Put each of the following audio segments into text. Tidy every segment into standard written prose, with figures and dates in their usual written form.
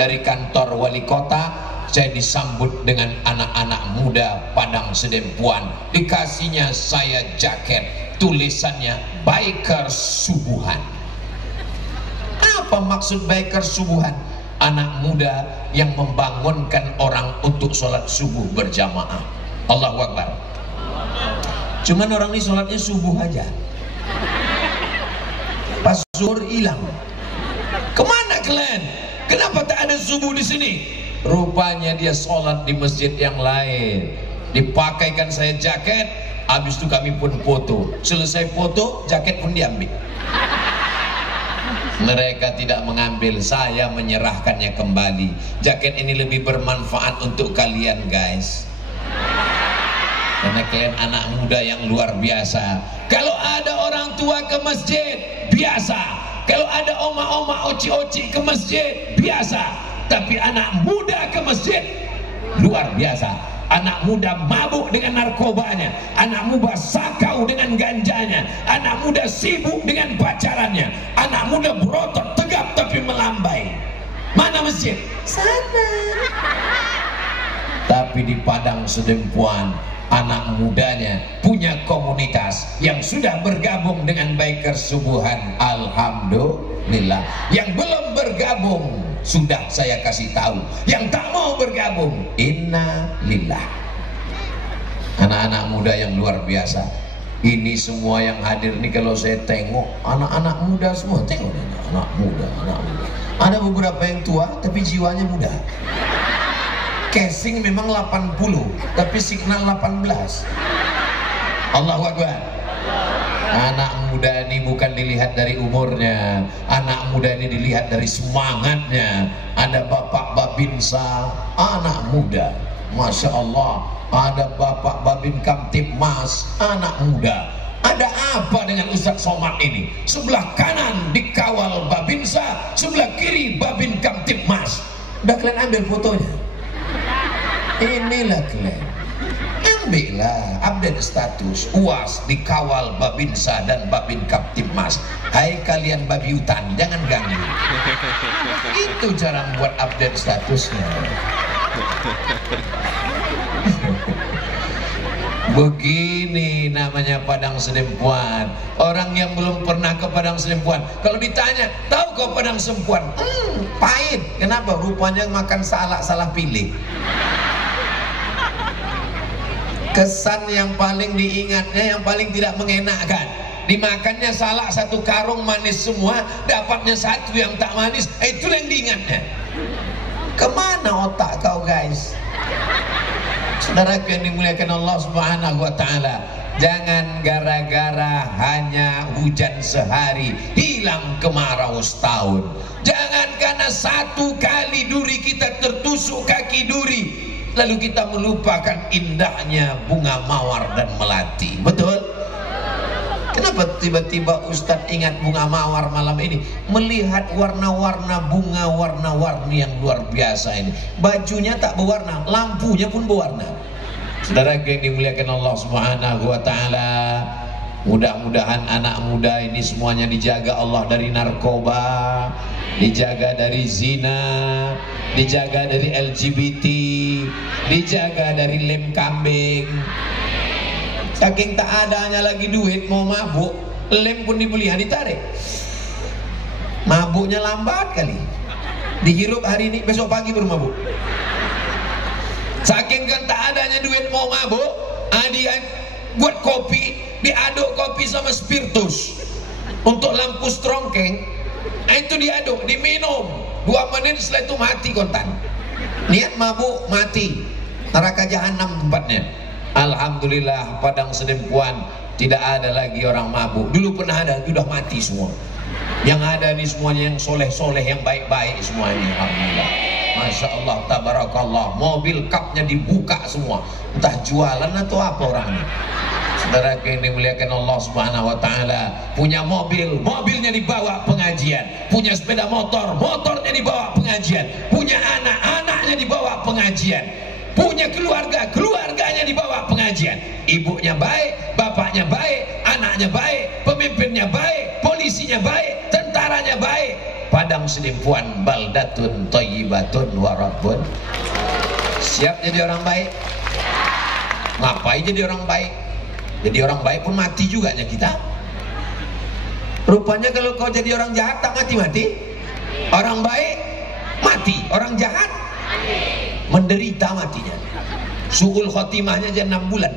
dari kantor wali kota, saya disambut dengan anak-anak muda Padang Sedempuan. Dikasihnya saya jaket, tulisannya Biker Subuhan. Apa maksud Biker Subuhan? Anak muda yang membangunkan orang untuk sholat subuh berjamaah. Allahu Akbar. Cuman orang ini sholatnya subuh aja, pas zuhur hilang. Kemana kalian? Kenapa tak ada subuh di sini? Rupanya dia sholat di masjid yang lain. Dipakaikan saya jaket, habis itu kami pun foto. Selesai foto, jaket pun diambil. Mereka tidak mengambil, saya menyerahkannya kembali. Jaket ini lebih bermanfaat untuk kalian guys, karena kalian anak muda yang luar biasa. Kalau ada orang tua ke masjid, biasa. Kalau ada oma-oma oci-oci ke masjid, biasa. Tapi anak muda ke masjid, luar biasa. Anak muda mabuk dengan narkobanya, anak muda sakau dengan ganjanya, anak muda sibuk dengan pacarannya, anak muda berotot tegap tapi melambai. Mana masjid? Sana. Tapi di Padang Sedempuan, anak mudanya punya komunitas yang sudah bergabung dengan Biker Subuhan. Alhamdulillah. Yang belum bergabung sudah saya kasih tahu. Yang tak mau bergabung, inna lillah. Anak-anak muda yang luar biasa. Ini semua yang hadir ini, kalau saya tengok anak-anak muda semua, tengok anak muda. Ada beberapa yang tua tapi jiwanya muda. Casing memang 80 tapi signal 18. Allahu Akbar. Anak muda ini bukan dilihat dari umurnya, anak muda ini dilihat dari semangatnya. Ada Bapak Babinsa, anak muda, Masya Allah. Ada Bapak Babin Kamtibmas, anak muda. Ada apa dengan Ustadz Somad ini? Sebelah kanan dikawal Babinsa, sebelah kiri Babin Kamtibmas. Udah kalian ambil fotonya? Inilah kalian, ambillah update status UAS dikawal Babinsa dan Babin Kamtibmas. Hai kalian babi hutan, jangan ganggu. Itu cara membuat update statusnya. Begini namanya Padang Sedempuan. Orang yang belum pernah ke Padang Sedempuan, kalau ditanya, tahu kau Padang Sedempuan? Pahit. Kenapa? Rupanya makan salah pilih. Kesan yang paling diingatnya, yang paling tidak mengenakkan, dimakannya salak satu karung manis semua, dapatnya satu yang tak manis. Itu yang diingatnya. Kemana otak kau guys? Saudaraku yang dimuliakan Allah Subhanahu wa ta'ala, jangan gara-gara hanya hujan sehari hilang kemarau setahun. Jangan karena satu kali duri kita tertusuk kaki duri lalu kita melupakan indahnya bunga mawar dan melati. Betul? Kenapa tiba-tiba Ustadz ingat bunga mawar malam ini? Melihat warna-warna bunga warna-warni yang luar biasa ini. Bajunya tak berwarna, lampunya pun berwarna. Saudara yang dimuliakan Allah Subhanahu wa ta'ala, mudah-mudahan anak muda ini semuanya dijaga Allah dari narkoba, dijaga dari zina, dijaga dari LGBT, dijaga dari lem kambing. Saking tak adanya lagi duit, mau mabuk, lem pun dibeli, ditarik. Mabuknya lambat kali, dihirup hari ini, besok pagi baru mabuk. Saking kan tak adanya duit, mau mabuk, dia buat kopi, diaduk kopi sama spiritus untuk lampu strongkeng. Itu diaduk, diminum 2 menit, setelah itu mati kontan. Niat mabuk, mati, neraka jahanam tempatnya. Alhamdulillah Padang Sedempuan tidak ada lagi orang mabuk. Dulu pernah ada, sudah mati semua. Yang ada ini semuanya yang soleh-soleh, yang baik-baik semuanya. Alhamdulillah. Masya Allah, tabarakallah. Mobil kapnya dibuka semua, entah jualan atau apa orangnya. Saudara yang dimuliakan Allah Subhanahu wa ta'ala, punya mobil, mobilnya dibawa pengajian. Punya sepeda motor, motornya dibawa pengajian. Punya anak, anaknya dibawa pengajian. Punya keluarga, keluarganya dibawa pengajian. Ibunya baik, bapaknya baik, anaknya baik, pemimpinnya baik, polisinya baik, tentaranya baik. Padang Padang Sidimpuan baldatun thayyibatun wa rabbun. Siap jadi orang baik? Ngapain jadi orang baik? Jadi orang baik pun mati juga ya kita. Rupanya kalau kau jadi orang jahat tak mati-mati. Orang baik mati, orang jahat menderita matinya. Su'ul khotimahnya aja 6 bulan.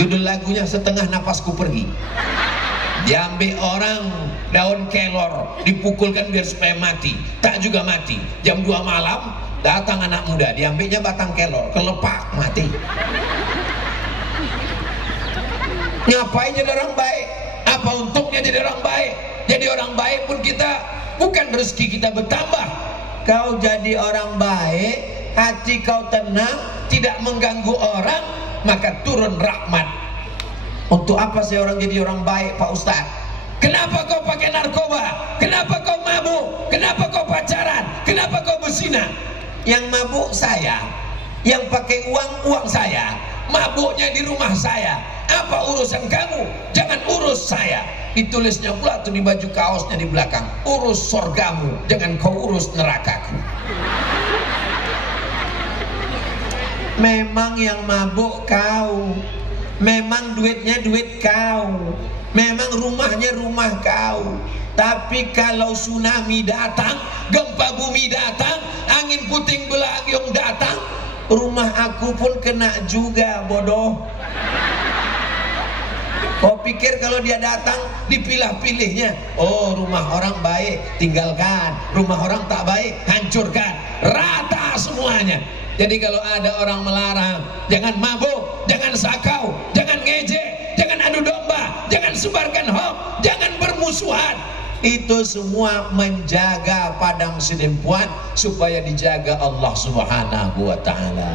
Judul lagunya Setengah Napasku Pergi. Diambil orang daun kelor, dipukulkan biar supaya mati, tak juga mati. Jam 2 malam datang anak muda, diambilnya batang kelor, kelepak mati. Ngapain jadi orang baik? Apa untungnya jadi orang baik? Jadi orang baik pun kita bukan rezeki kita bertambah. Kau jadi orang baik, hati kau tenang, tidak mengganggu orang, maka turun rahmat. Untuk apa sih orang jadi orang baik, Pak Ustaz? Kenapa kau pakai narkoba? Kenapa kau mabuk? Kenapa kau pacaran? Kenapa kau berzina? Yang mabuk saya, yang pakai uang saya, mabuknya di rumah saya. Apa urusan kamu? Jangan urus saya. Ditulisnya pula tuh di baju kaosnya di belakang, urus sorgamu, jangan kau urus nerakaku. Memang yang mabuk kau, memang duitnya duit kau, memang rumahnya rumah kau. Tapi kalau tsunami datang, gempa bumi datang, angin puting beliung datang, rumah aku pun kena juga, bodoh. Kau pikir kalau dia datang dipilah-pilihnya? Oh, rumah orang baik tinggalkan, rumah orang tak baik hancurkan, rata semuanya. Jadi kalau ada orang melarang, jangan mabuk, jangan sakau, jangan ngejek, jangan adu domba, jangan sebarkan hoax, jangan bermusuhan. Itu semua menjaga Padang Sidimpuan supaya dijaga Allah Subhanahu wa ta'ala.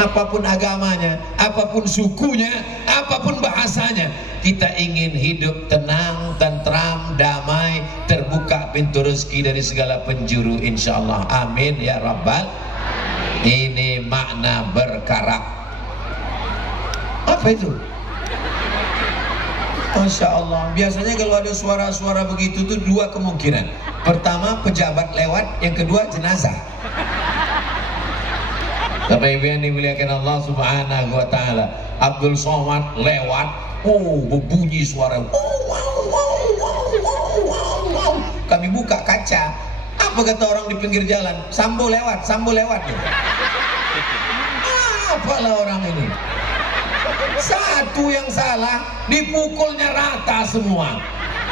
Apapun agamanya, apapun sukunya, apapun bahasanya, kita ingin hidup tenang, tentram, damai, terbuka pintu rezeki dari segala penjuru, insyaallah. Amin ya rabbal. Ini makna berkarak. Apa itu? Masya Allah. Biasanya kalau ada suara-suara begitu tuh 2 kemungkinan. Pertama pejabat lewat, yang kedua jenazah. Bapak Ibu yang dimuliakan Allah Subhanahu wa ta'ala, Abdul Somad lewat, berbunyi suara, kami buka kaca. Apa kata orang di pinggir jalan? Sambo lewat, Sambo lewat. Apalah orang ini? Satu yang salah, dipukulnya rata semua.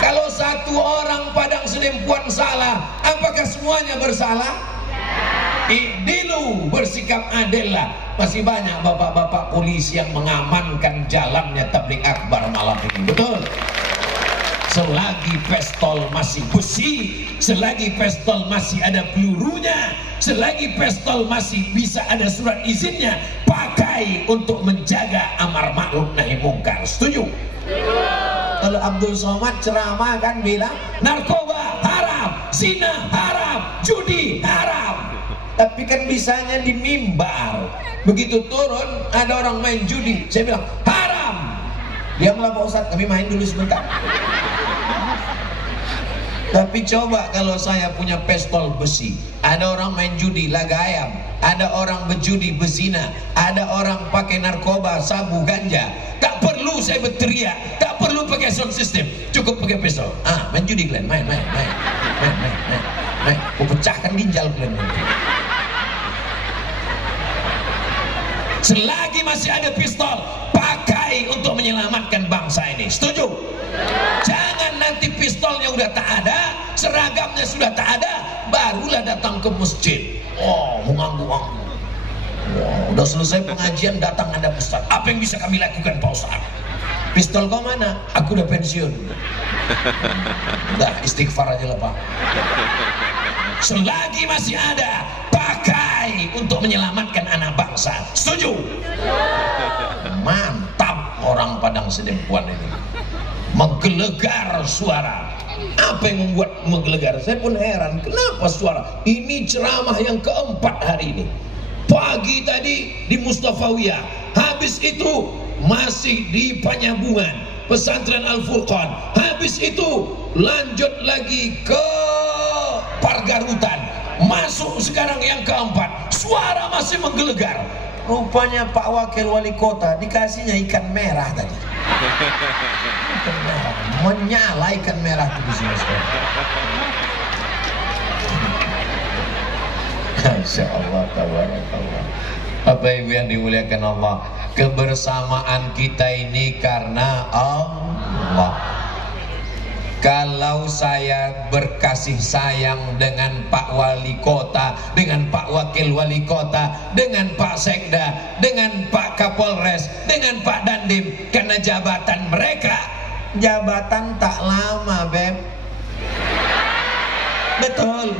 Kalau satu orang Padang Sidimpuan salah, apakah semuanya bersalah? Idilu, bersikap adil lah. Masih banyak bapak-bapak polisi yang mengamankan jalannya tabligh akbar malam ini. Betul? Selagi pistol masih besi, selagi pistol masih ada pelurunya, selagi pistol masih bisa ada surat izinnya, pakai untuk menjaga amar ma'ruf nahi mungkar. Setuju? Kalau Abdul Somad ceramah kan bilang narkoba haram, zina haram, judi haram. Tapi kan bisanya di mimbar. Begitu turun ada orang main judi, saya bilang haram. Diamlah Pak Ustadz, kami main dulu sebentar. Tapi coba kalau saya punya pistol besi, ada orang main judi laga ayam, ada orang berjudi berzina, ada orang pakai narkoba, sabu, ganja, tak perlu saya berteriak, tak perlu pakai sound system, cukup pakai pistol. Main judi kalian, main. Aku pecahkan ginjal kalian. Selagi masih ada pistol, pakai untuk menyelamatkan bangsa ini. Setuju? Jangan nanti pistolnya udah tak ada, seragamnya sudah tak ada, barulah datang ke masjid. Mengganggu. Udah selesai pengajian, datang ada Ustaz. Apa yang bisa kami lakukan Pak Ustaz? Pistol kau mana? Aku udah pensiun. Udah istighfar aja lah Pak. Selagi masih ada, pakai untuk menyelamatkan anak bangsa. Setuju? Mantap orang Padang Sidimpuan ini. Menggelegar suara. Apa yang membuat menggelegar? Saya pun heran, kenapa suara? Ini ceramah yang keempat hari ini. Pagi tadi di Mustafawiyah, habis itu masih di Panyabungan, pesantren Al-Furqan. Habis itu lanjut lagi ke Pargarutan, masuk sekarang yang keempat. Suara masih menggelegar. Rupanya Pak Wakil Wali Kota dikasihnya ikan merah tadi. Ikan merah, menyala ikan merah itu di sini. Masya Allah, tabarakallah. Bapak Ibu yang dimuliakan Allah, kebersamaan kita ini karena Allah. Kalau saya berkasih sayang dengan Pak Wali Kota, dengan Pak Wakil Wali Kota, dengan Pak Sekda, dengan Pak Kapolres, dengan Pak Dandim, karena jabatan mereka, jabatan tak lama, Beb. Betul.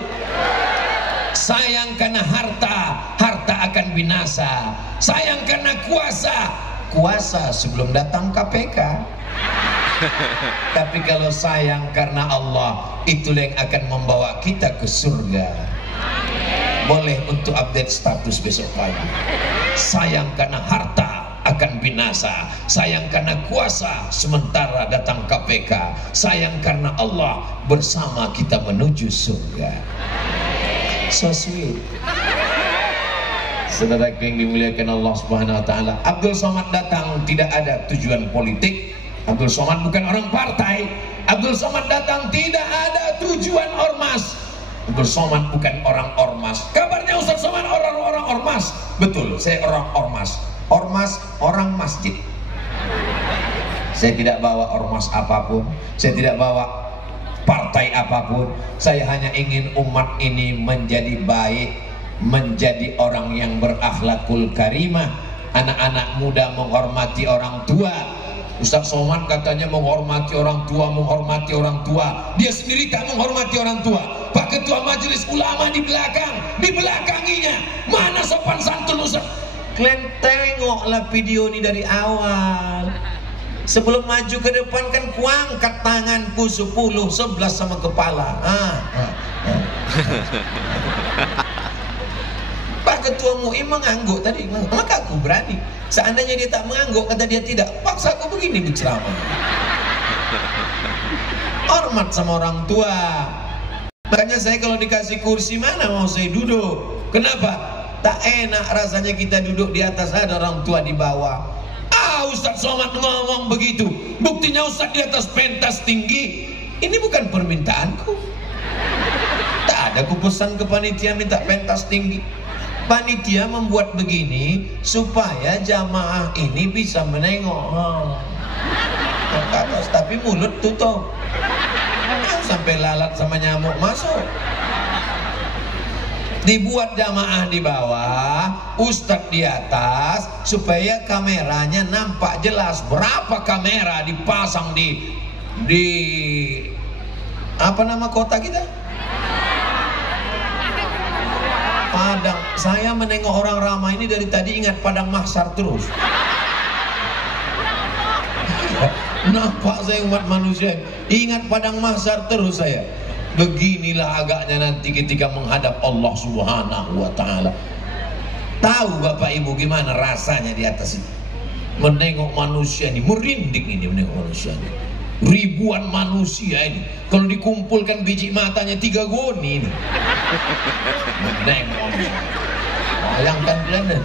Sayang karena harta, harta akan binasa. Sayang karena kuasa, kuasa sebelum datang KPK. Tapi kalau sayang karena Allah, itulah yang akan membawa kita ke surga. Boleh untuk update status besok pagi. Sayang karena harta akan binasa. Sayang karena kuasa sementara datang KPK. Sayang karena Allah, bersama kita menuju surga. So sweet. Saudara yang dimuliakan Allah Subhanahu wa taala, Abdul Somad datang tidak ada tujuan politik. Abdul Somad bukan orang partai. Abdul Somad datang tidak ada tujuan ormas. Abdul Somad bukan orang ormas. Kabarnya Ustaz Somad orang-orang ormas. Betul, saya orang ormas. Ormas orang masjid. Saya tidak bawa ormas apapun. Saya tidak bawa partai apapun. Saya hanya ingin umat ini menjadi baik, menjadi orang yang berakhlakul karimah. Anak-anak muda menghormati orang tua. Ustaz Somad katanya menghormati orang tua, menghormati orang tua. Dia sendiri tak menghormati orang tua. Pak Ketua Majelis Ulama di belakang, dibelakanginya. Mana sopan santun Ustaz? Kalian tengoklah video ini dari awal. Sebelum maju ke depan kan kuangkat tanganku 10, 11 sama kepala. Pak Ketua MUI mengangguk tadi, maka aku berani. Seandainya dia tak mengangguk, kata dia tidak, paksa aku begini berceramah. Hormat sama orang tua. Makanya saya kalau dikasih kursi, mana mau saya duduk. Kenapa? Tak enak rasanya kita duduk di atas, ada orang tua di bawah. Ustaz Somad ngomong begitu, buktinya Ustaz di atas pentas tinggi. Ini bukan permintaanku. Tak ada ku pesan ke panitia minta pentas tinggi. Panitia membuat begini supaya jamaah ini bisa menengok. Tapi mulut tutup. Sampai lalat sama nyamuk masuk. Dibuat jamaah di bawah, ustadz di atas, supaya kameranya nampak jelas. Berapa kamera dipasang di apa nama kota kita? Padang. Saya menengok orang ramai ini dari tadi, ingat Padang Mahsyar terus. Nampak saya umat manusia, ingat Padang Mahsyar terus saya. Beginilah agaknya nanti ketika menghadap Allah Subhanahu wa ta'ala. Tahu Bapak Ibu gimana rasanya di atas itu? Menengok manusia ini, merinding ini menengok manusia ini. Ribuan manusia ini, kalau dikumpulkan biji matanya 3 goni ini. Menengok manusia. Bayangkan kalian,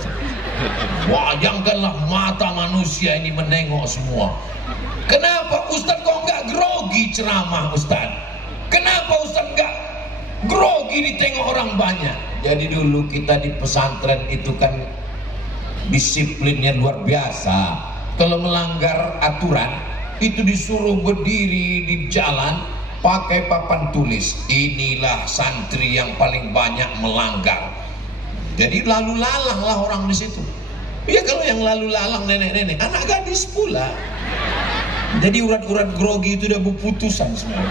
bayangkanlah mata manusia ini menengok semua. Kenapa Ustaz kok nggak grogi ceramah Ustaz? Kenapa Ustaz enggak grogi ditengok orang banyak? Jadi dulu kita di pesantren itu kan disiplinnya luar biasa. Kalau melanggar aturan itu disuruh berdiri di jalan pakai papan tulis, inilah santri yang paling banyak melanggar. Jadi lalu lalang lah orang di situ. Ya kalau yang lalu lalang nenek-nenek, anak gadis pula. Jadi urat-urat grogi itu udah berputusan semua.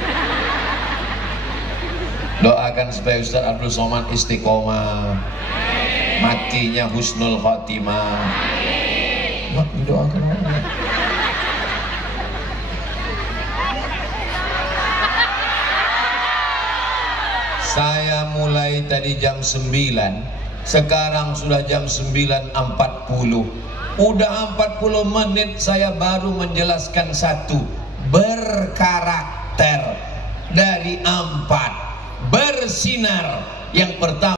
Doakan supaya Ustaz Abdul Somad istiqomah, matinya husnul khotimah. Doakan. Saya mulai tadi jam 9, sekarang sudah jam 9.40. Udah 40 menit saya baru menjelaskan satu. Berkarakter dari 4. Bersinar. Yang pertama